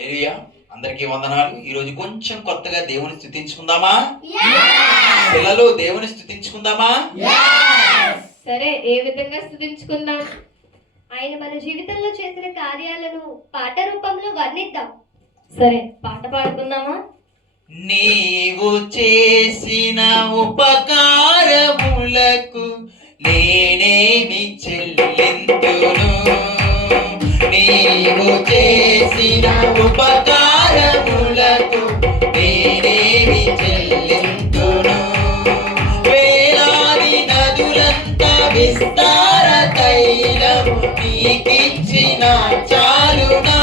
హల్లెలూయా. అందరికీ వందనాలు. ఈరోజు కొంచెం కొత్తగా దేవుని స్తుతించుకుందామా? పిల్లలు దేవుని స్తుతించుకుందామా? సరే, ఏ విధంగా స్తుతించుకుందాం? ఆయన మన జీవితంలో చేసిన కార్యాలను పాట రూపంలో వర్ణిద్దాం. సరే, పాట పాడుకుందామా? నీవు చేసిన ఉపకారములకు నేనేమి చెల్లింతును? నీవు చేసిన ఉపకారములకు నేనేమి చెల్లింతును? వేలాది నదులంత విస్తార తైలము నీకిచ్చిన చాలునా?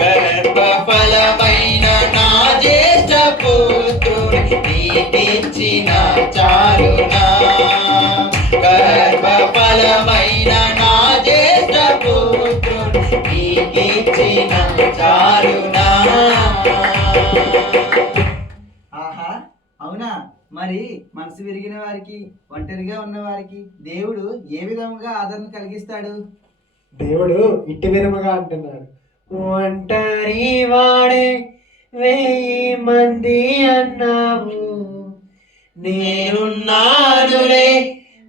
గర్భఫలమైన నా జ్యేష్ఠ పుత్రుని నీకిచ్చిన చాలునా? గర్భఫలమైన నా జ్యేష్ఠ పుత్రుని నీకిచ్చిన చాలునా? ఆహా, అవునా? మరి మనసు విరిగిన వారికి, ఒంటరిగా ఉన్న వారికి దేవుడు ఏ విధముగా ఆదరణ కలిగిస్తాడు? దేవుడు ఇట్టి విధముగా అంటున్నాడు, ఒంటరి వాడే 1000 మంది అన్నావు, నేనున్నానులే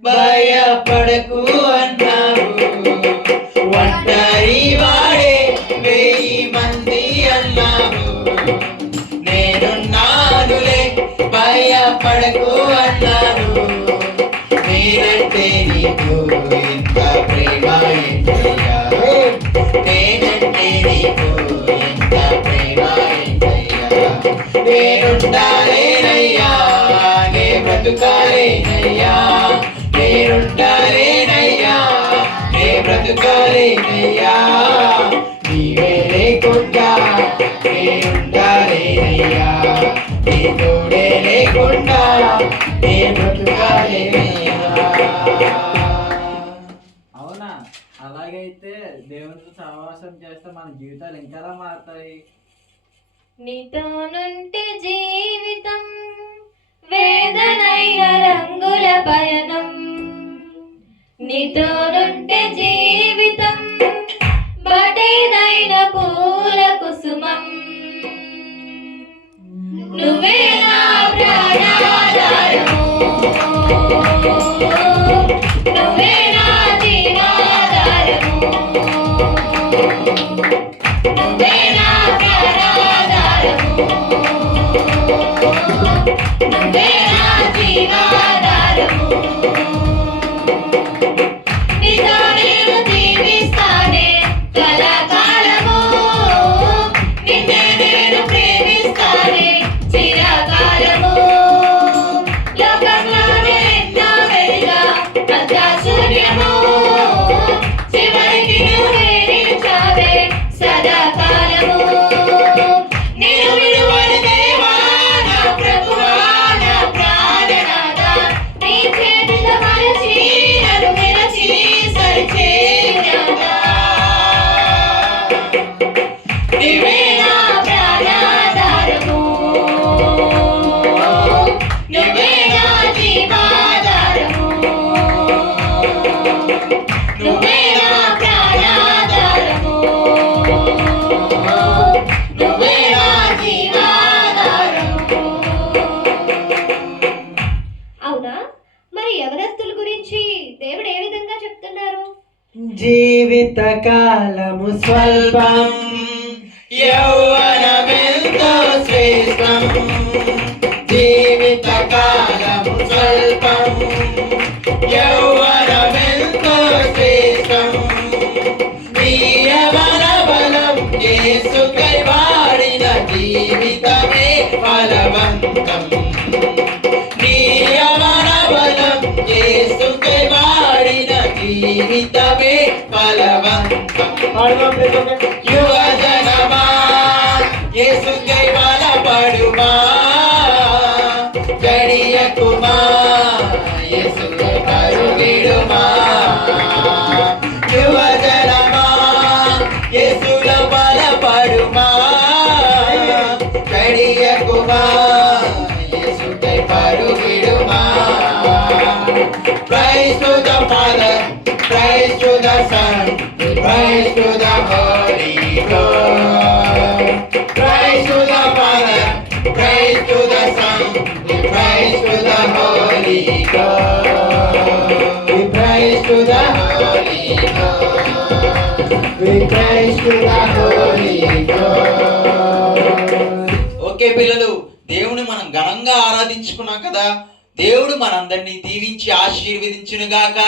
భయపడకు అన్నావు. ఒంటరి వాడే 1000 మంది అన్నావు, నేనున్నానులే భయపడకు అన్నాను. నేనంటే నీకు ఇంత ప్రేమ ఏంటయ్యా? నేనంటే నీకు ఇంత ప్రేమ ఏంటయ్యా? నేనుండాలేనయ్యా, నే బ్రతుకాలేనయ్యా. నేనుండాలేనయ్యా, నే బ్రతుకాలేనయ్యా. నీవే లేకుండా నేనుండాలేనయ్యా, నీ తోడే లేకుండా నే బ్రతుకాలేనయ్యా. అవునా? అలాగైతే దేవునితో సహవాసం చేస్తే మన జీవితాలు ఇంకా మారుతాయి. నీతోనుంటే జీవితం వేదనైన రంగుల పయనం. నీతోనుంటే జీవితం బటైనైన పూల కుసుమం. నువ్వే నా ప్రాణాధారము, నువ్వే నా జీవాధారము, నువ్వే నా ప్రాణాధారము, నువ్వే నా జీవాధారము. నీతో నేను జీవిస్తానే కలకాలము, నిన్నే నేను ప్రేమిస్తానే చిరకాలము. లోకంలోనే ఎన్నో వెలుగా అంతా శూన్యము, చివరికి నువ్వే నిలిచావే సదాకాలము. నేను విడువని దేవా, నా ప్రభువా, నా ప్రాణనాథా, నీ చేతిలో మలచి నన్ను విరచి సరిచేయగా. నీవే నా ప్రాణాధారము, నువ్వే నా జీవాధారము, నువ్వే నా ప్రాణాధారము, నువ్వే నా జీవాధారము. అవునా? మరి యవనస్తుల గురించి దేవుడు ఏ విధంగా చెప్తున్నారు? జీవిత కాలము స్వల్పం, యౌవనమెంతో శ్రేష్టం. జీవిత కాలము స్వల్పం, యౌవనమెంతో శ్రేష్టం. నీ యవన బలం యేసుకై వాడిన జీవితమే ఫలవంతం. నీ యవన బలం యేసుకై వాడిన జీవితమే ఫలవంతం. యువజనమా, యేసుకై బలపడుమా, జడియకుమా, యేసుకై పరుగిడుమా. యువజనమా, యేసులో బలపడుమా, జడియకుమా, యేసుకై పరుగిడుమా. Praise to the Father, praise to the Son, praise to the Holy Ghost. praise to the Son, give praise to the Holy God. We praise to the Holy God. We praise to the Holy God. Okay పిల్లలు, దేవుని మనం ఘనంగా ఆరాధించుకున్నాం కదా. దేవుడు మనందరినీ దీవించి ఆశీర్వదించును గాక.